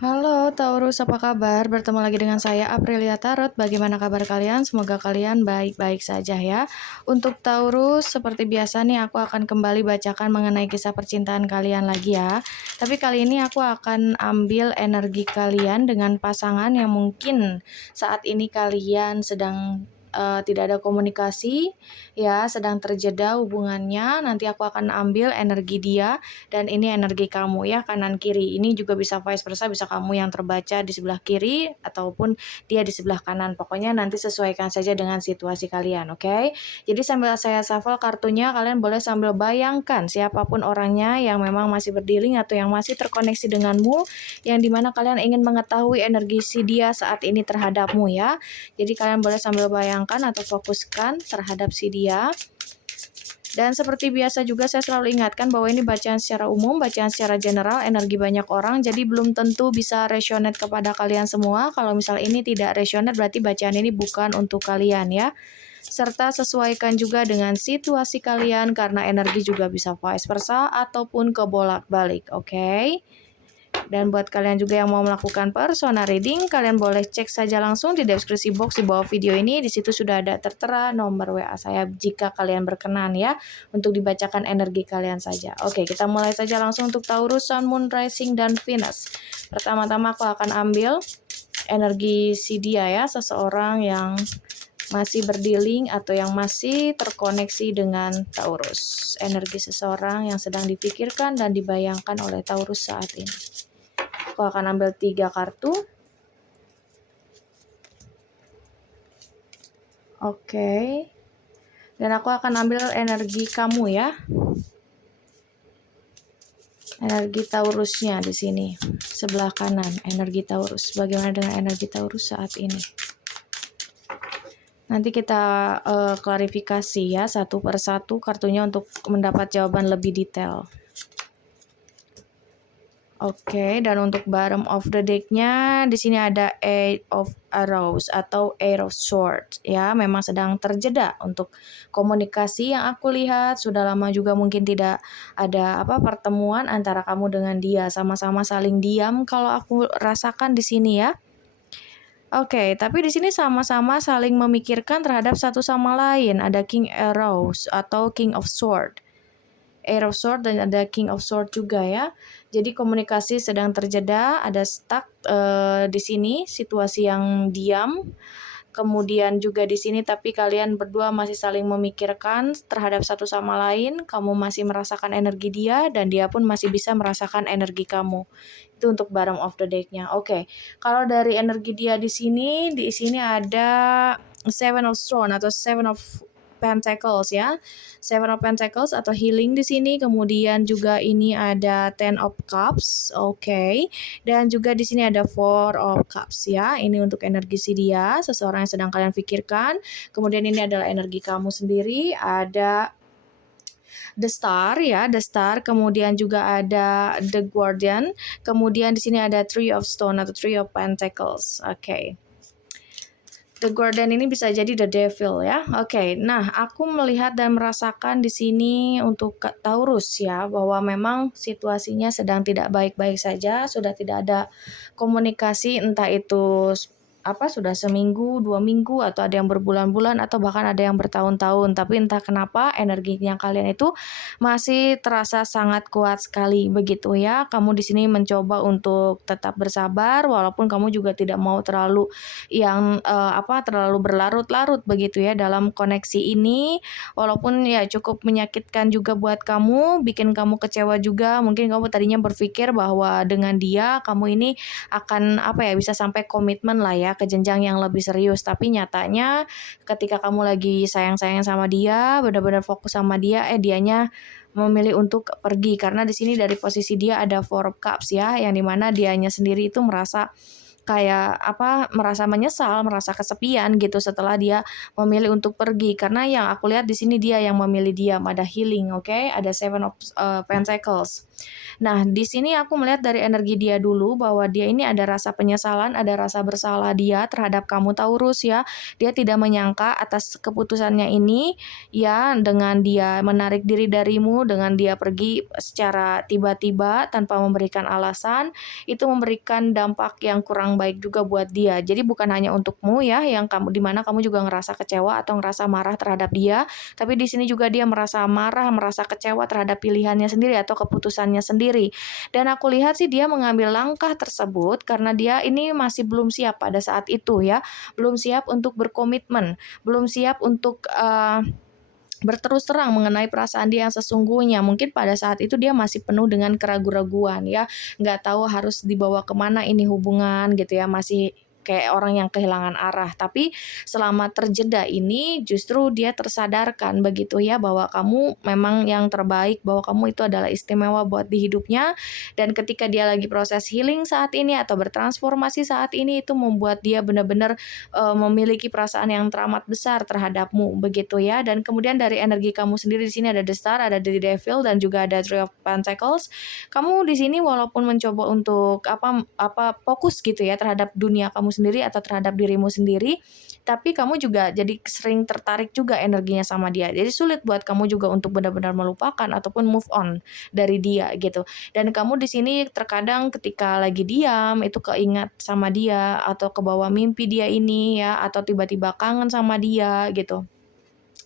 Halo Taurus, apa kabar? Bertemu lagi dengan saya Aprilia Tarot. Bagaimana kabar kalian? Semoga kalian baik-baik saja ya. Untuk Taurus, seperti biasa nih aku akan kembali bacakan mengenai kisah percintaan kalian lagi ya. Tapi kali ini aku akan ambil energi kalian dengan pasangan yang mungkin saat ini kalian sedang tidak ada komunikasi ya, sedang terjeda hubungannya. Nanti aku akan ambil energi dia dan ini energi kamu ya, kanan kiri. Ini juga bisa vice versa, bisa kamu yang terbaca di sebelah kiri ataupun dia di sebelah kanan. Pokoknya nanti sesuaikan saja dengan situasi kalian, oke? Jadi sambil saya shuffle kartunya, kalian boleh sambil bayangkan siapapun orangnya yang memang masih berdealing atau yang masih terkoneksi denganmu, yang dimana kalian ingin mengetahui energi si dia saat ini terhadapmu ya. Jadi kalian boleh sambil bayangkan atau fokuskan terhadap si dia. Dan seperti biasa juga saya selalu ingatkan bahwa ini bacaan secara umum, bacaan secara general, energi banyak orang, jadi belum tentu bisa resonate kepada kalian semua. Kalau misal ini tidak resonate berarti bacaan ini bukan untuk kalian ya. Serta sesuaikan juga dengan situasi kalian karena energi juga bisa vice versa ataupun kebolak-balik, oke? Dan buat kalian juga yang mau melakukan personal reading, kalian boleh cek saja langsung di deskripsi box di bawah video ini. Di situ sudah ada tertera nomor WA saya jika kalian berkenan ya untuk dibacakan energi kalian saja. Oke, kita mulai saja langsung untuk Taurus, Sun, Moon, Rising, dan Venus. Pertama-tama aku akan ambil energi si dia ya, seseorang yang masih berdealing atau yang masih terkoneksi dengan Taurus. Energi seseorang yang sedang dipikirkan dan dibayangkan oleh Taurus saat ini. Aku akan ambil 3 kartu. Oke. Dan aku akan ambil energi kamu ya. Energi Taurusnya di sini, sebelah kanan, energi Taurus. Bagaimana dengan energi Taurus saat ini? Nanti kita klarifikasi ya satu per satu kartunya untuk mendapat jawaban lebih detail. Oke, dan untuk bottom of the deck-nya di sini ada Eight of Arrows atau Eight of Swords ya, memang sedang terjeda untuk komunikasi yang aku lihat. Sudah lama juga mungkin tidak ada pertemuan antara kamu dengan dia, sama-sama saling diam kalau aku rasakan di sini ya. Oke, tapi di sini sama-sama saling memikirkan terhadap satu sama lain. Ada King Arrows atau King of Sword. Air of Sword dan ada King of Sword juga ya. Jadi komunikasi sedang terjeda, ada stuck di sini, situasi yang diam. Kemudian juga di sini tapi kalian berdua masih saling memikirkan terhadap satu sama lain. Kamu masih merasakan energi dia dan dia pun masih bisa merasakan energi kamu. Itu untuk bottom of the deck-nya. Oke. Kalau dari energi dia di sini ada Seven of Swords atau Seven of Pentacles ya. Seven of Pentacles atau healing di sini. Kemudian juga ini ada Ten of Cups. Oke. Dan juga di sini ada Four of Cups ya. Ini untuk energi si dia, seseorang yang sedang kalian pikirkan. Kemudian ini adalah energi kamu sendiri. Ada The Star ya, The Star. Kemudian juga ada The Guardian. Kemudian di sini ada Three of Stone atau Three of Pentacles. Oke. The Guardian ini bisa jadi The Devil ya. Oke, nah aku melihat dan merasakan di sini untuk Taurus ya, bahwa memang situasinya sedang tidak baik-baik saja, sudah tidak ada komunikasi, entah itu sudah seminggu, 2 minggu, atau ada yang berbulan-bulan, atau bahkan ada yang bertahun-tahun. Tapi entah kenapa energinya kalian itu masih terasa sangat kuat sekali begitu ya. Kamu di sini mencoba untuk tetap bersabar, walaupun kamu juga tidak mau terlalu terlalu berlarut-larut begitu ya dalam koneksi ini, walaupun ya cukup menyakitkan juga buat kamu, bikin kamu kecewa juga. Mungkin kamu tadinya berpikir bahwa dengan dia kamu ini akan bisa sampai komitmen lah ya, ke jenjang yang lebih serius, tapi nyatanya ketika kamu lagi sayang-sayang sama dia, benar-benar fokus sama dia, dianya memilih untuk pergi. Karena di sini dari posisi dia ada Four of Cups ya, yang dimana dianya sendiri itu merasa kayak merasa menyesal, merasa kesepian gitu setelah dia memilih untuk pergi. Karena yang aku lihat di sini dia yang memilih diam, ada healing, oke? Ada Seven of Pentacles. Nah, di sini aku melihat dari energi dia dulu bahwa dia ini ada rasa penyesalan, ada rasa bersalah dia terhadap kamu Taurus ya. Dia tidak menyangka atas keputusannya ini ya, dengan dia menarik diri darimu, dengan dia pergi secara tiba-tiba tanpa memberikan alasan, itu memberikan dampak yang kurang baik juga buat dia. Jadi bukan hanya untukmu ya, yang kamu di mana kamu juga ngerasa kecewa atau ngerasa marah terhadap dia, tapi di sini juga dia merasa marah, merasa kecewa terhadap pilihannya sendiri atau keputusannya sendiri. Dan aku lihat sih dia mengambil langkah tersebut karena dia ini masih belum siap pada saat itu ya, belum siap untuk berkomitmen, belum siap untuk berterus terang mengenai perasaan dia yang sesungguhnya. Mungkin pada saat itu dia masih penuh dengan keraguan-raguan ya, nggak tahu harus dibawa kemana ini hubungan gitu ya, masih kayak orang yang kehilangan arah. Tapi selama terjeda ini justru dia tersadarkan begitu ya, bahwa kamu memang yang terbaik, bahwa kamu itu adalah istimewa buat di hidupnya. Dan ketika dia lagi proses healing saat ini atau bertransformasi saat ini, itu membuat dia benar-benar memiliki perasaan yang teramat besar terhadapmu begitu ya. Dan kemudian dari energi kamu sendiri di sini ada The Star, ada The Devil, dan juga ada Three of Pentacles. Kamu di sini walaupun mencoba untuk fokus gitu ya terhadap dunia kamu sendiri atau terhadap dirimu sendiri, tapi kamu juga jadi sering tertarik juga energinya sama dia. Jadi sulit buat kamu juga untuk benar-benar melupakan ataupun move on dari dia gitu. Dan kamu di sini terkadang ketika lagi diam itu keingat sama dia atau kebawa mimpi dia ini ya, atau tiba-tiba kangen sama dia gitu.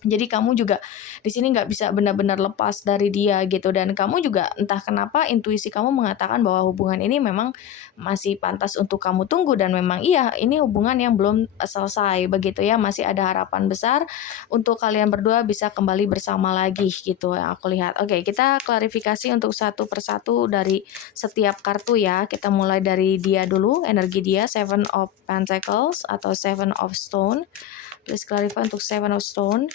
Jadi kamu juga di sini nggak bisa benar-benar lepas dari dia gitu, dan kamu juga entah kenapa intuisi kamu mengatakan bahwa hubungan ini memang masih pantas untuk kamu tunggu, dan memang iya ini hubungan yang belum selesai begitu ya, masih ada harapan besar untuk kalian berdua bisa kembali bersama lagi gitu yang aku lihat. Oke, kita klarifikasi untuk satu persatu dari setiap kartu ya. Kita mulai dari dia dulu, energi dia Seven of Pentacles atau Seven of Stone. Please clarify untuk Seven of Stone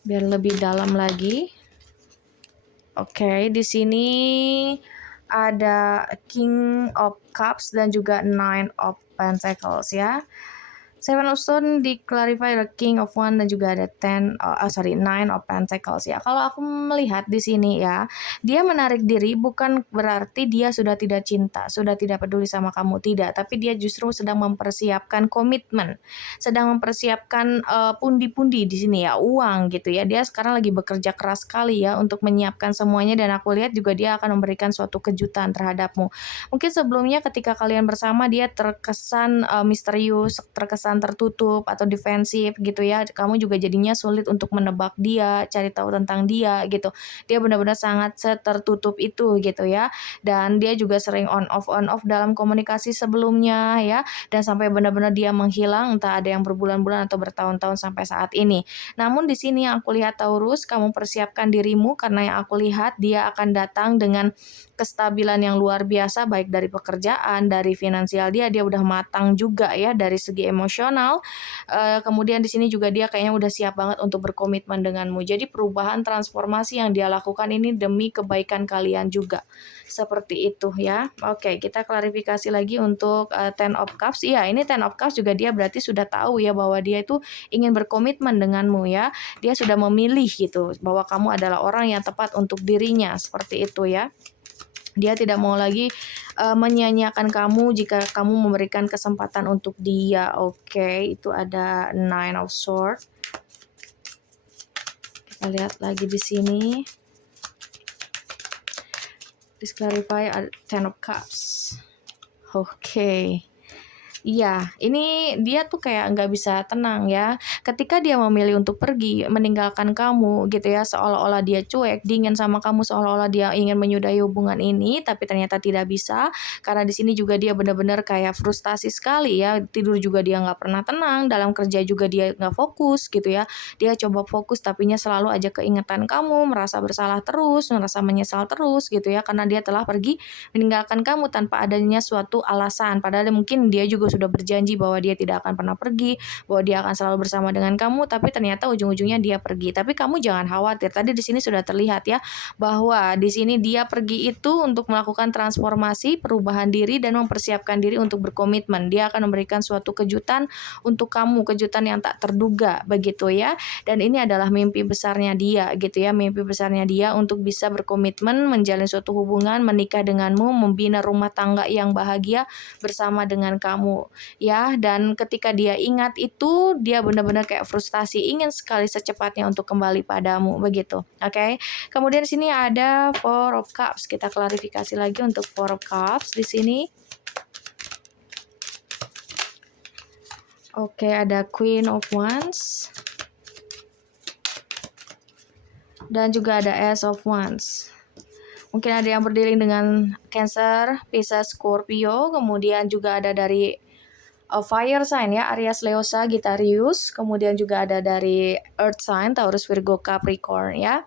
biar lebih dalam lagi. Oke, di sini ada King of Cups dan juga Nine of Pentacles ya. Seven of Stone di-clarify ada King of One dan juga ada Nine of Pentacles ya. Kalau aku melihat di sini ya, dia menarik diri bukan berarti dia sudah tidak cinta, sudah tidak peduli sama kamu, tidak. Tapi dia justru sedang mempersiapkan komitmen, sedang mempersiapkan pundi-pundi di sini ya, uang gitu ya. Dia sekarang lagi bekerja keras sekali ya untuk menyiapkan semuanya, dan aku lihat juga dia akan memberikan suatu kejutan terhadapmu. Mungkin sebelumnya ketika kalian bersama dia terkesan misterius, terkesan tertutup atau defensif gitu ya. Kamu juga jadinya sulit untuk menebak dia, cari tahu tentang dia gitu. Dia benar-benar sangat tertutup itu gitu ya. Dan dia juga sering on off dalam komunikasi sebelumnya ya. Dan sampai benar-benar dia menghilang, entah ada yang berbulan-bulan atau bertahun-tahun sampai saat ini. Namun di sini yang aku lihat Taurus, kamu persiapkan dirimu karena yang aku lihat dia akan datang dengan kestabilan yang luar biasa, baik dari pekerjaan, dari finansial dia udah matang juga ya, dari segi emosional. Kemudian di sini juga dia kayaknya udah siap banget untuk berkomitmen denganmu. Jadi perubahan transformasi yang dia lakukan ini demi kebaikan kalian juga. Seperti itu ya. Oke, kita klarifikasi lagi untuk Ten of Cups. Iya, ini Ten of Cups juga dia berarti sudah tahu ya bahwa dia itu ingin berkomitmen denganmu ya. Dia sudah memilih gitu bahwa kamu adalah orang yang tepat untuk dirinya, seperti itu ya. Dia tidak mau lagi menyanyiakan kamu jika kamu memberikan kesempatan untuk dia. Oke, itu ada Nine of Swords. Kita lihat lagi di sini. Please clarify Ten of Cups. Oke. Iya, ini dia tuh kayak nggak bisa tenang ya. Ketika dia memilih untuk pergi, meninggalkan kamu gitu ya, seolah-olah dia cuek, dingin sama kamu, seolah-olah dia ingin menyudahi hubungan ini, tapi ternyata tidak bisa. Karena di sini juga dia benar-benar kayak frustasi sekali ya. Tidur juga dia nggak pernah tenang, dalam kerja juga dia nggak fokus gitu ya. Dia coba fokus, tapinya selalu aja keingetan kamu, merasa bersalah terus, merasa menyesal terus gitu ya, karena dia telah pergi meninggalkan kamu tanpa adanya suatu alasan. Padahal mungkin dia juga juga sudah berjanji bahwa dia tidak akan pernah pergi, bahwa dia akan selalu bersama dengan kamu, tapi ternyata ujung-ujungnya dia pergi. Tapi kamu jangan khawatir. Tadi di sini sudah terlihat ya bahwa di sini dia pergi itu untuk melakukan transformasi, perubahan diri dan mempersiapkan diri untuk berkomitmen. Dia akan memberikan suatu kejutan untuk kamu, kejutan yang tak terduga begitu ya. Dan ini adalah mimpi besarnya dia gitu ya, mimpi besarnya dia untuk bisa berkomitmen, menjalin suatu hubungan, menikah denganmu, membina rumah tangga yang bahagia bersama dengan kamu ya. Dan ketika dia ingat itu, dia benar-benar kayak frustasi, ingin sekali secepatnya untuk kembali padamu begitu. Oke. Kemudian di sini ada Four of Cups. Kita klarifikasi lagi untuk Four of Cups di sini. Oke, ada Queen of Wands. Dan juga ada Ace of Wands. Mungkin ada yang berdiri dengan Cancer, Pisces, Scorpio. Kemudian juga ada dari fire sign ya, Aries, Leo, Sagittarius. Kemudian juga ada dari earth sign, Taurus, Virgo, Capricorn ya.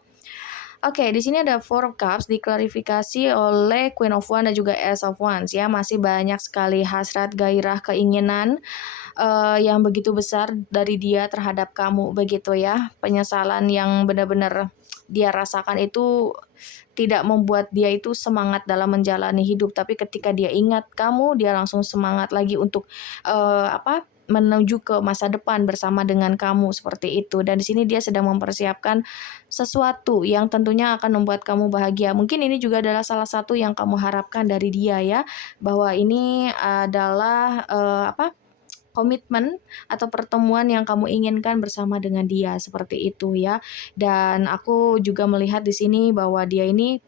Oke, di sini ada Four of Cups diklarifikasi oleh Queen of Wands dan juga Ace of Wands ya. Masih banyak sekali hasrat, gairah, keinginan yang begitu besar dari dia terhadap kamu begitu ya. Penyesalan yang benar-benar dia rasakan itu tidak membuat dia itu semangat dalam menjalani hidup, tapi ketika dia ingat kamu, dia langsung semangat lagi untuk menuju ke masa depan bersama dengan kamu seperti itu. Dan di sini dia sedang mempersiapkan sesuatu yang tentunya akan membuat kamu bahagia. Mungkin ini juga adalah salah satu yang kamu harapkan dari dia ya, bahwa ini adalah komitmen atau pertemuan yang kamu inginkan bersama dengan dia seperti itu ya. Dan aku juga melihat di sini bahwa dia ini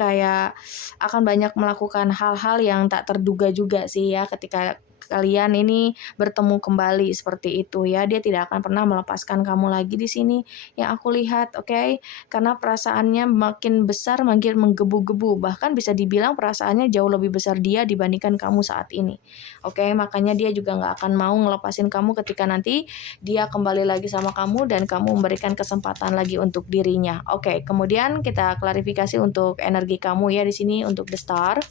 kayak akan banyak melakukan hal-hal yang tak terduga juga sih ya ketika kalian ini bertemu kembali seperti itu ya. Dia tidak akan pernah melepaskan kamu lagi di sini yang aku lihat, oke? Karena perasaannya makin besar, makin menggebu-gebu. Bahkan bisa dibilang perasaannya jauh lebih besar dia dibandingkan kamu saat ini. Oke, makanya dia juga nggak akan mau ngelepasin kamu ketika nanti dia kembali lagi sama kamu dan kamu memberikan kesempatan lagi untuk dirinya. Oke, kemudian kita klarifikasi untuk energi kamu ya di sini untuk The Star.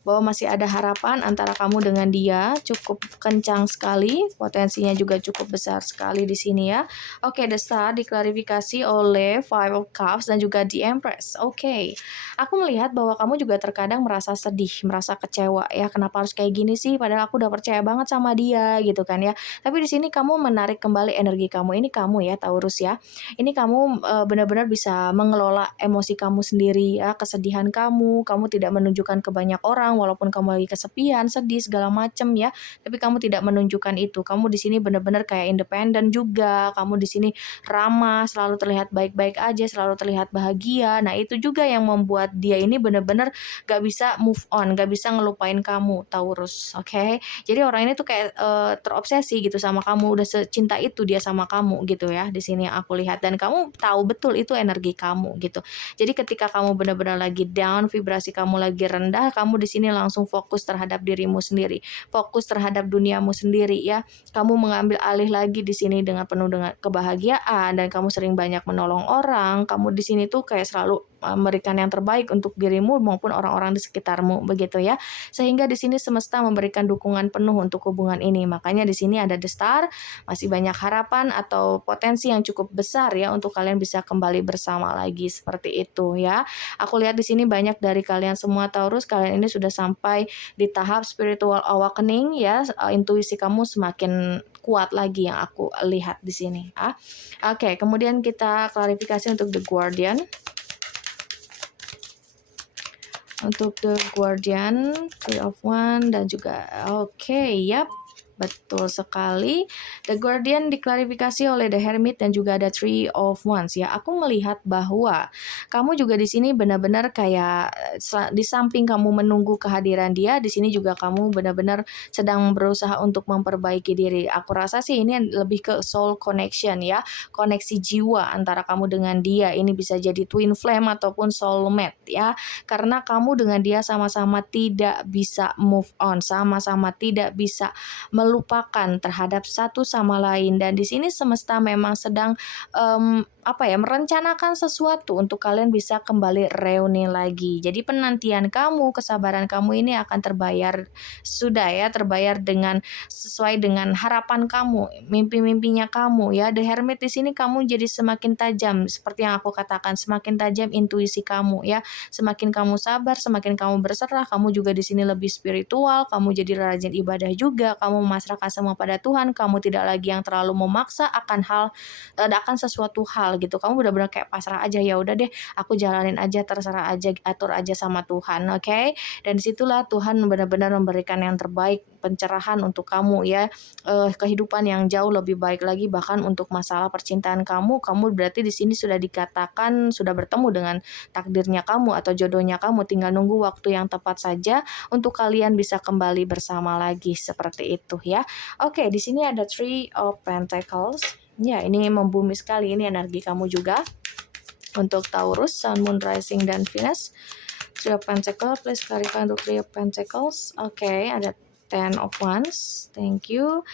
Bahwa masih ada harapan antara kamu dengan dia, cukup kencang sekali, potensinya juga cukup besar sekali di sini ya. Oke, The Star diklarifikasi oleh Five of Cups dan juga The Empress. Oke, aku melihat bahwa kamu juga terkadang merasa sedih, merasa kecewa ya, kenapa harus kayak gini sih, padahal aku udah percaya banget sama dia gitu kan ya. Tapi di sini kamu menarik kembali energi kamu, ini kamu ya Taurus ya. Ini kamu benar-benar bisa mengelola emosi kamu sendiri ya, kesedihan kamu tidak menunjukkan ke banyak orang walaupun kamu lagi kesepian, sedih segala macem ya, tapi kamu tidak menunjukkan itu. Kamu di sini benar-benar kayak independen juga. Kamu di sini ramah, selalu terlihat baik-baik aja, selalu terlihat bahagia. Nah, itu juga yang membuat dia ini benar-benar gak bisa move on, gak bisa ngelupain kamu, Taurus. Oke. Jadi orang ini tuh kayak terobsesi gitu sama kamu, udah secinta itu dia sama kamu gitu ya. Di sini yang aku lihat dan kamu tahu betul itu energi kamu gitu. Jadi ketika kamu benar-benar lagi down, vibrasi kamu lagi rendah, kamu di sini langsung fokus terhadap dirimu sendiri, fokus terhadap duniamu sendiri ya. Kamu mengambil alih lagi di sini dengan penuh dengan kebahagiaan dan kamu sering banyak menolong orang. Kamu di sini tuh kayak selalu memberikan yang terbaik untuk dirimu maupun orang-orang di sekitarmu begitu ya. Sehingga di sini semesta memberikan dukungan penuh untuk hubungan ini. Makanya di sini ada The Star, masih banyak harapan atau potensi yang cukup besar ya untuk kalian bisa kembali bersama lagi seperti itu ya. Aku lihat di sini banyak dari kalian semua Taurus, kalian ini sudah sampai di tahap spiritual awakening ya. Intuisi kamu semakin kuat lagi yang aku lihat di sini. Oke, kemudian kita klarifikasi untuk The Guardian. Untuk The Guardian, Three of Wands dan juga yap. Betul sekali. The Guardian diklarifikasi oleh The Hermit dan juga ada Three of Wands ya. Aku melihat bahwa kamu juga di sini benar-benar kayak di samping kamu menunggu kehadiran dia, di sini juga kamu benar-benar sedang berusaha untuk memperbaiki diri. Aku rasa sih ini lebih ke soul connection ya, koneksi jiwa antara kamu dengan dia. Ini bisa jadi twin flame ataupun soulmate ya. Karena kamu dengan dia sama-sama tidak bisa move on, sama-sama tidak bisa melupakan terhadap satu sama lain. Dan di sini semesta memang sedang merencanakan sesuatu untuk kalian bisa kembali reuni lagi. Jadi penantian kamu, kesabaran kamu ini akan terbayar dengan sesuai dengan harapan kamu, mimpi-mimpinya kamu ya. The Hermit di sini kamu jadi semakin tajam, seperti yang aku katakan, semakin tajam intuisi kamu ya. Semakin kamu sabar, semakin kamu berserah, kamu juga di sini lebih spiritual, kamu jadi rajin ibadah juga, kamu memasrahkan semua pada Tuhan, kamu tidak lagi yang terlalu memaksa akan sesuatu hal gitu. Kamu benar-benar kayak pasrah aja, ya udah deh, aku jalanin aja, terserah aja, atur aja sama Tuhan, oke? Dan disitulah Tuhan benar-benar memberikan yang terbaik, pencerahan untuk kamu ya, kehidupan yang jauh lebih baik lagi. Bahkan untuk masalah percintaan kamu berarti di sini sudah dikatakan sudah bertemu dengan takdirnya kamu atau jodohnya kamu, tinggal nunggu waktu yang tepat saja untuk kalian bisa kembali bersama lagi, seperti itu ya. Oke, di sini ada Three of Pentacles. Ya, ini membumi sekali, ini energi kamu juga. Untuk Taurus, Sun, Moon, Rising, dan Venus. Three of Pentacles, please clarify untuk Three of Pentacles. Oke, ada Ten of Wands, thank you.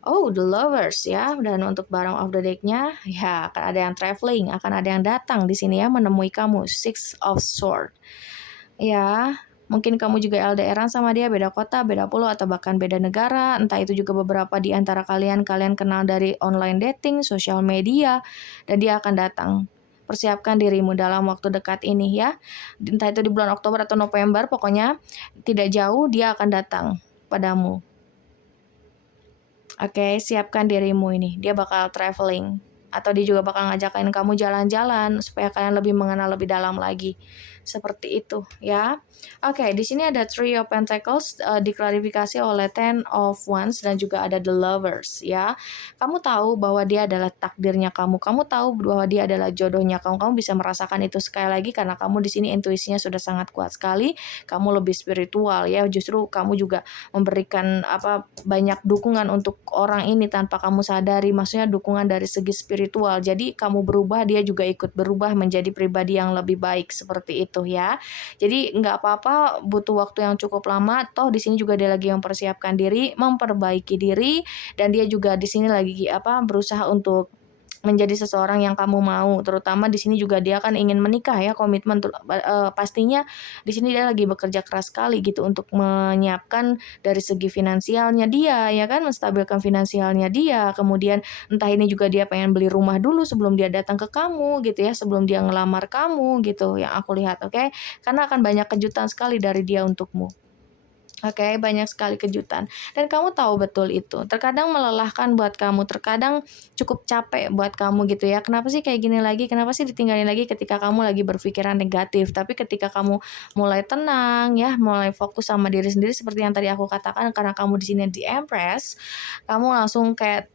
Oh, the Lovers ya. Dan untuk bottom of the deck-nya, ya akan ada yang traveling, akan ada yang datang di sini ya menemui kamu. Six of Swords. Ya, mungkin kamu juga LDR-an sama dia, beda kota, beda pulau, atau bahkan beda negara. Entah itu juga beberapa di antara kalian kenal dari online dating, sosial media, dan dia akan datang. Persiapkan dirimu dalam waktu dekat ini ya. Entah itu di bulan Oktober atau November, pokoknya tidak jauh dia akan datang padamu. Oke, siapkan dirimu ini. Dia bakal traveling. Atau dia juga bakal ngajakin kamu jalan-jalan supaya kalian lebih mengenal lebih dalam lagi. Seperti itu ya. Oke, di sini ada Three of Pentacles diklarifikasi oleh Ten of Wands dan juga ada The Lovers ya. Kamu tahu bahwa dia adalah takdirnya kamu. Kamu tahu bahwa dia adalah jodohnya kamu. Kamu bisa merasakan itu sekali lagi karena kamu di sini intuisinya sudah sangat kuat sekali. Kamu lebih spiritual ya. Justru kamu juga memberikan banyak dukungan untuk orang ini tanpa kamu sadari. Maksudnya dukungan dari segi spiritual. Jadi kamu berubah, dia juga ikut berubah menjadi pribadi yang lebih baik, seperti itu ya. Jadi nggak apa-apa butuh waktu yang cukup lama, toh di sini juga dia lagi mempersiapkan diri, memperbaiki diri, dan dia juga di sini lagi berusaha untuk menjadi seseorang yang kamu mau. Terutama di sini juga dia kan ingin menikah ya, komitmen pastinya di sini dia lagi bekerja keras sekali gitu untuk menyiapkan dari segi finansialnya dia ya kan, menstabilkan finansialnya dia. Kemudian entah ini juga dia pengen beli rumah dulu sebelum dia datang ke kamu gitu ya, sebelum dia ngelamar kamu gitu yang aku lihat, oke? Karena akan banyak kejutan sekali dari dia untukmu. Oke, banyak sekali kejutan. Dan kamu tahu betul itu. Terkadang melelahkan buat kamu, terkadang cukup capek buat kamu gitu ya. Kenapa sih kayak gini lagi? Kenapa sih ditinggalin lagi ketika kamu lagi berpikiran negatif? Tapi ketika kamu mulai tenang ya, mulai fokus sama diri sendiri seperti yang tadi aku katakan, karena kamu di sini di Empress, kamu langsung kayak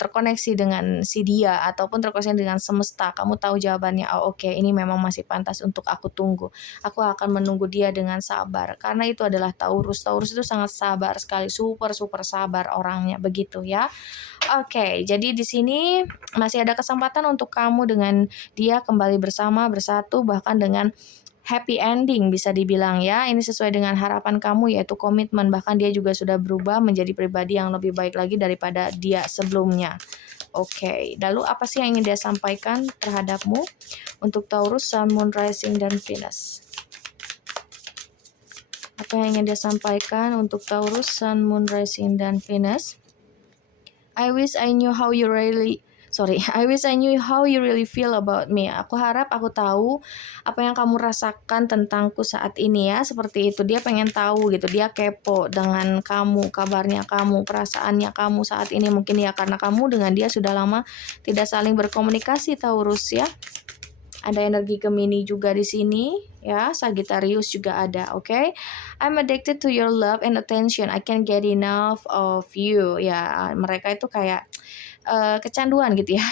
terkoneksi dengan si dia ataupun terkoneksi dengan semesta. Kamu tahu jawabannya, oh oke, ini memang masih pantas untuk aku tunggu. Aku akan menunggu dia dengan sabar karena itu adalah Taurus. Taurus itu sangat sabar sekali, super sabar orangnya, begitu ya. Oke, jadi di sini masih ada kesempatan untuk kamu dengan dia kembali bersama, bersatu, bahkan dengan happy ending bisa dibilang ya. Ini sesuai dengan harapan kamu yaitu komitmen, bahkan dia juga sudah berubah menjadi pribadi yang lebih baik lagi daripada dia sebelumnya. Oke, lalu apa sih yang ingin dia sampaikan terhadapmu untuk Taurus, Sun, Moon, Rising, dan Venus? Apa yang ingin dia sampaikan untuk Taurus, Sun, Moon, Rising, dan Venus? I wish I knew how you really feel about me. Aku harap aku tahu apa yang kamu rasakan tentangku saat ini ya. Seperti itu, dia pengen tahu gitu. Dia kepo dengan kamu, kabarnya kamu, perasaannya kamu saat ini. Mungkin ya karena kamu dengan dia sudah lama tidak saling berkomunikasi, Taurus ya. Ada energi Gemini juga di sini ya, Sagittarius juga ada, oke? I'm addicted to your love and attention. I can't get enough of you. Ya, mereka itu kayak kecanduan gitu ya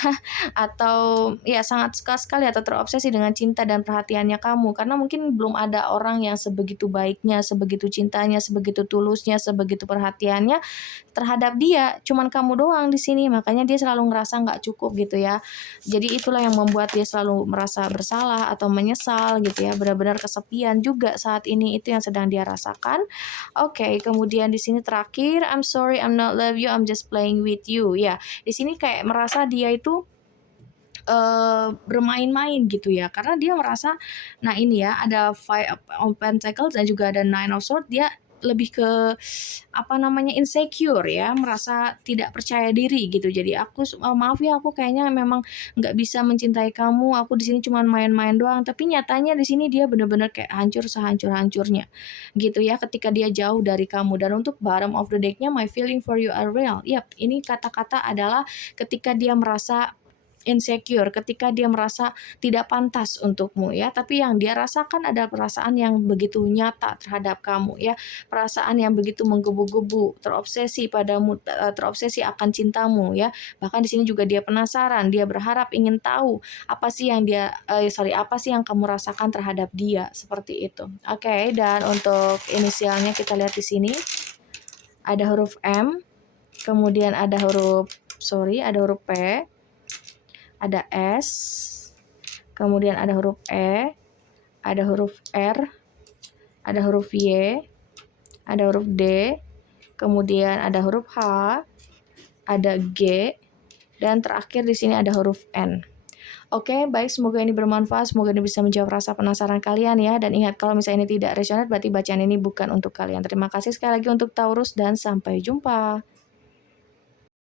atau ya sangat suka sekali atau terobsesi dengan cinta dan perhatiannya kamu karena mungkin belum ada orang yang sebegitu baiknya, sebegitu cintanya, sebegitu tulusnya, sebegitu perhatiannya terhadap dia. Cuman kamu doang di sini, makanya dia selalu ngerasa nggak cukup gitu ya. Jadi itulah yang membuat dia selalu merasa bersalah atau menyesal gitu ya, benar-benar kesepian juga saat ini, itu yang sedang dia rasakan. Oke, kemudian di sini terakhir, I'm sorry I'm not love you, I'm just playing with you. Ya, di sini kayak merasa dia itu bermain-main gitu ya, karena dia merasa nah ini ya, ada Five of Pentacles dan juga ada Nine of Swords, dia lebih ke apa namanya, insecure ya, merasa tidak percaya diri gitu. Jadi maaf ya, aku kayaknya memang nggak bisa mencintai kamu, aku di sini cuman main-main doang, tapi nyatanya di sini dia bener-bener kayak hancur sehancur-hancurnya, gitu ya, ketika dia jauh dari kamu. Dan untuk bottom of the deck-nya, my feeling for you are real. Yap, ini kata-kata adalah ketika dia merasa insecure, ketika dia merasa tidak pantas untukmu ya, tapi yang dia rasakan adalah perasaan yang begitu nyata terhadap kamu ya, perasaan yang begitu menggebu-gebu, terobsesi padamu, terobsesi akan cintamu ya. Bahkan di sini juga dia penasaran, dia berharap ingin tahu apa sih yang apa sih yang kamu rasakan terhadap dia, seperti itu. Oke, dan untuk inisialnya kita lihat di sini ada huruf M, kemudian ada huruf P, ada S, kemudian ada huruf E, ada huruf R, ada huruf Y, ada huruf D, kemudian ada huruf H, ada G, dan terakhir di sini ada huruf N. Oke, baik, semoga ini bermanfaat, semoga ini bisa menjawab rasa penasaran kalian ya. Dan ingat, kalau misalnya ini tidak resonate, berarti bacaan ini bukan untuk kalian. Terima kasih sekali lagi untuk Taurus dan sampai jumpa.